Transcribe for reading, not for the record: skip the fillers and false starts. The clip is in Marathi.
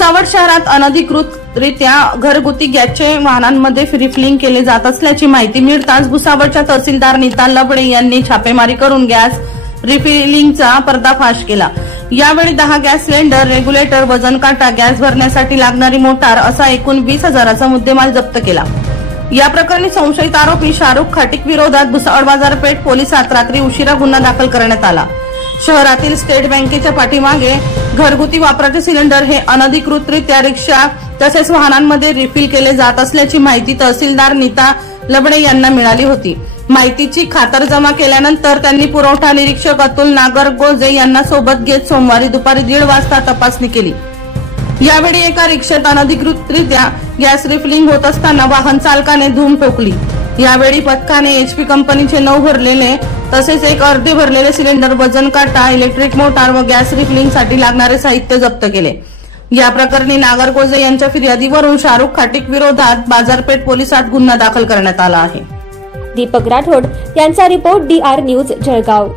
भुसावळ शहरात अनधिकृतरित्या घरगुती गॅसचे वाहनांमध्ये रिफिलिंग केले जात असल्याची माहिती मिळताच भुसावळच्या तहसीलदार नीता लबडे यांनी छापेमारी करून गॅस रिफिलिंगचा पर्दाफाश केला। यावेळी 10 गॅस सिलेंडर, रेग्युलेटर, वजन काटा, गॅस भरण्यासाठी लागणारी मोटार असा एकूण 20,000चा मुद्देमाल जप्त केला। या प्रकरणी संशयित आरोपी शाहरुख खाटिक विरोधात भुसावळ बाजारपेठ पोलिसात रात्री उशिरा गुन्हा दाखल करण्यात आला। शहरातील स्टेट बँकेच्या पाठीमागे घरगुती वापराचे सिलेंडर हे अनधिकृतरित्या रिक्षा तसेच वाहनांमध्ये रिफिल केले जात असल्याची माहिती तहसीलदार नीता लबडे यांना मिळाली होती। माहितीची खातरजमा केल्यानंतर त्यांनी पुरवठा निरीक्षक अतुल नागरगोजे यांना सोबत घेत सोमवारी दुपारी 1:30 वाजता तपासणी केली। यावेळी एका रिक्षेत अनधिकृतरित्या गॅस रिफिलिंग होत असताना वाहन चालकाने धूम ठोकली। यावेळी पथकाने HP कंपनीचे 9 भरलेले तसेच एक अर्धे भरलेले सिलेंडर, वजन काटा, इलेक्ट्रिक मोटार व गॅस रिफिलिंगसाठी लागणारे साहित्य जप्त केले। या प्रकरणी नागरगोजे यांच्या फिर्यादीवरून शाहरुख खाटिक विरोधात बाजारपेठ पोलिसात गुन्हा दाखल करण्यात आला आहे। दीपक राठोड यांचा रिपोर्ट DR न्यूज जळगाव।